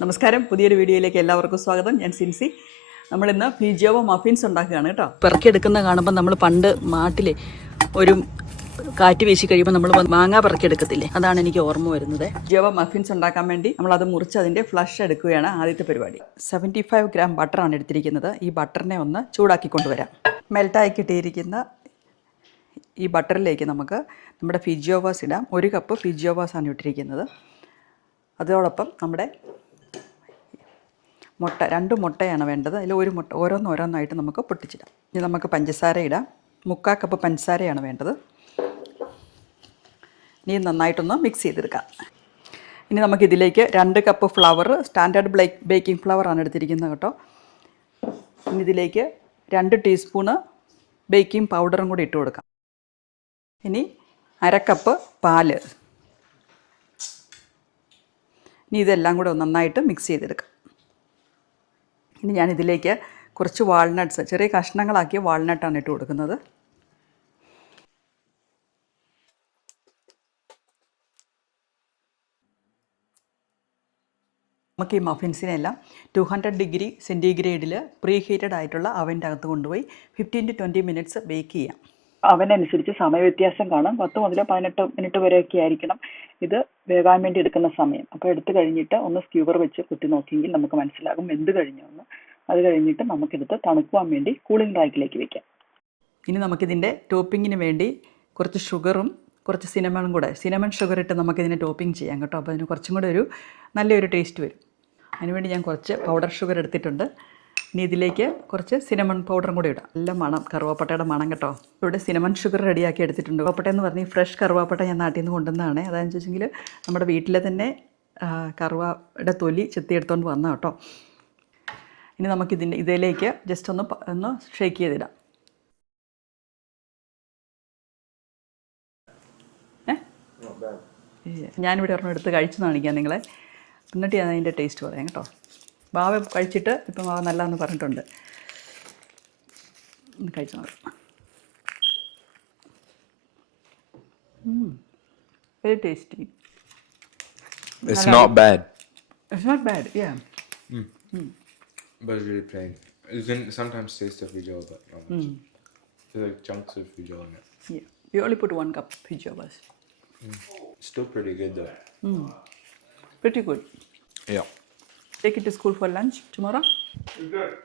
നമസ്കാരം, പുതിയൊരു വീഡിയോയിലേക്ക് എല്ലാവർക്കും സ്വാഗതം. ഞാൻ സിൻസി. നമ്മളിന്ന് ഫിജോവ മഫിൻസ് ഉണ്ടാക്കുകയാണ് കേട്ടോ. പിറക്കിയെടുക്കുന്ന കാണുമ്പോൾ നമ്മൾ പണ്ട് നാട്ടിലെ ഒരു കാറ്റ് വീശി കഴിയുമ്പോൾ നമ്മൾ മാങ്ങ പിറക്കിയെടുക്കത്തില്ലേ, അതാണ് എനിക്ക് ഓർമ്മ വരുന്നത്. ഫിജോവ മഫിൻസ് ഉണ്ടാക്കാൻ വേണ്ടി നമ്മളത് മുറിച്ച് അതിൻ്റെ ഫ്ലഷ് എടുക്കുകയാണ് ആദ്യത്തെ പരിപാടി. 75 ഗ്രാം ബട്ടറാണ് എടുത്തിരിക്കുന്നത്. ഈ ബട്ടറിനെ ഒന്ന് ചൂടാക്കി കൊണ്ടുവരാം. മെൽറ്റായി കിട്ടിയിരിക്കുന്ന ഈ ബട്ടറിലേക്ക് നമുക്ക് നമ്മുടെ ഫിജിയോവാസ് ഇടാം. 1 കപ്പ് ഫിജിയോവാസാണ് ഇട്ടിരിക്കുന്നത്. അതോടൊപ്പം നമ്മുടെ മുട്ട, 2 മുട്ടയാണ് വേണ്ടത്. അതിൽ ഒരു മുട്ട ഓരോന്നായിട്ട് നമുക്ക് പൊട്ടിച്ചിടാം. ഇനി നമുക്ക് പഞ്ചസാര ഇടാം. 3/4 കപ്പ് പഞ്ചസാരയാണ് വേണ്ടത്. ഇനി നന്നായിട്ടൊന്ന് മിക്സ് ചെയ്തെടുക്കാം. ഇനി നമുക്കിതിലേക്ക് 2 കപ്പ് ഫ്ലവർ, സ്റ്റാൻഡേർഡ് ബേക്കിംഗ് ഫ്ലവറാണ് എടുത്തിരിക്കുന്നത് കേട്ടോ. ഇനി ഇതിലേക്ക് 2 ടീസ്പൂണ് ബേക്കിംഗ് പൗഡറും കൂടി ഇട്ട് കൊടുക്കാം. ഇനി 1/2 കപ്പ് പാല്. ഇനി ഇതെല്ലാം കൂടെ നന്നായിട്ട് മിക്സ് ചെയ്തെടുക്കാം. ഇനി ഞാനിതിലേക്ക് കുറച്ച് വാൾനട്ട്സ്, ചെറിയ കഷ്ണങ്ങളാക്കിയ വാൾനട്ടാണ് ഇട്ട് കൊടുക്കുന്നത്. നമുക്ക് ഈ മഫിൻസിനെല്ലാം 200 ഡിഗ്രി സെൻറ്റിഗ്രേഡിൽ പ്രീ ഹീറ്റഡ് ആയിട്ടുള്ള അവൻ്റെ അകത്ത് കൊണ്ടുപോയി 15 to 20 മിനിറ്റ്സ് ബേക്ക് ചെയ്യാം. അവനനുസരിച്ച് സമയവ്യത്യാസം കാണും. 10 മുതൽ 18 മിനിറ്റ് വരെയൊക്കെ ആയിരിക്കണം ഇത് വേകാൻ വേണ്ടി എടുക്കുന്ന സമയം. അപ്പോൾ എടുത്തു കഴിഞ്ഞിട്ട് ഒന്ന് സ്ക്യൂവർ വെച്ച് കുത്തി നോക്കിയെങ്കിൽ നമുക്ക് മനസ്സിലാകും വെന്ത് കഴിഞ്ഞൊന്ന്. അത് കഴിഞ്ഞിട്ട് നമുക്കെടുത്ത് തണുക്കുവാൻ വേണ്ടി കൂളിംഗ് റാക്കിലേക്ക് വെക്കാം. ഇനി നമുക്കിതിൻ്റെ ടോപ്പിങ്ങിന് വേണ്ടി കുറച്ച് ഷുഗറും കുറച്ച് സിനമണും കൂടെ, സിനമൺ ഷുഗർ ഇട്ട് നമുക്കിതിനെ ടോപ്പിംഗ് ചെയ്യാം കേട്ടോ. അപ്പോൾ അതിന് കുറച്ചും കൂടെ ഒരു നല്ലൊരു ടേസ്റ്റ് വരും. അതിനുവേണ്ടി ഞാൻ കുറച്ച് പൗഡർ ഷുഗർ എടുത്തിട്ടുണ്ട്. ഇനി ഇതിലേക്ക് കുറച്ച് സിനമൺ പൗഡറും കൂടി ഇടാം. നല്ല മണം, കറുവാപ്പട്ടയുടെ മണം കേട്ടോ. ഇവിടെ സിനമൺ ഷുഗർ റെഡിയാക്കി എടുത്തിട്ടുണ്ട്. കറുവാപ്പട്ട എന്ന് പറഞ്ഞാൽ ഫ്രഷ് കറുവാപ്പട്ട ഞാൻ നാട്ടിൽ നിന്ന് കൊണ്ടുവന്നതാണ്. അതാണെന്ന് വെച്ചെങ്കിൽ നമ്മുടെ വീട്ടിലെ തന്നെ കറുവയുടെ തൊലി ചെത്തിയെടുത്തുകൊണ്ട് വന്ന കേട്ടോ. ഇനി ഇതിലേക്ക് ജസ്റ്റ് ഒന്ന് ഷേക്ക് ചെയ്തിടാം. ഞാനിവിടെ ഒരെണ്ണം എടുത്ത് കഴിച്ച് കാണിക്കാം നിങ്ങളെ, എന്നിട്ട് ഞാൻ അതിൻ്റെ ടേസ്റ്റ് പറയാം കേട്ടോ. ബാവ കഴിച്ചിട്ട് ഇപ്പം ബാവ നല്ലതെന്ന് പറഞ്ഞിട്ടുണ്ട്. കഴിച്ചു നോക്കാം. Very tasty. It's not bad. It's not bad, yeah. But it's really plain. You can sometimes taste the frijol, but not much. There's like chunks of frijol in it. Yeah. We only put 1 cup frijol. Still pretty good though. Pretty good. Yeah. Take it to school for lunch tomorrow.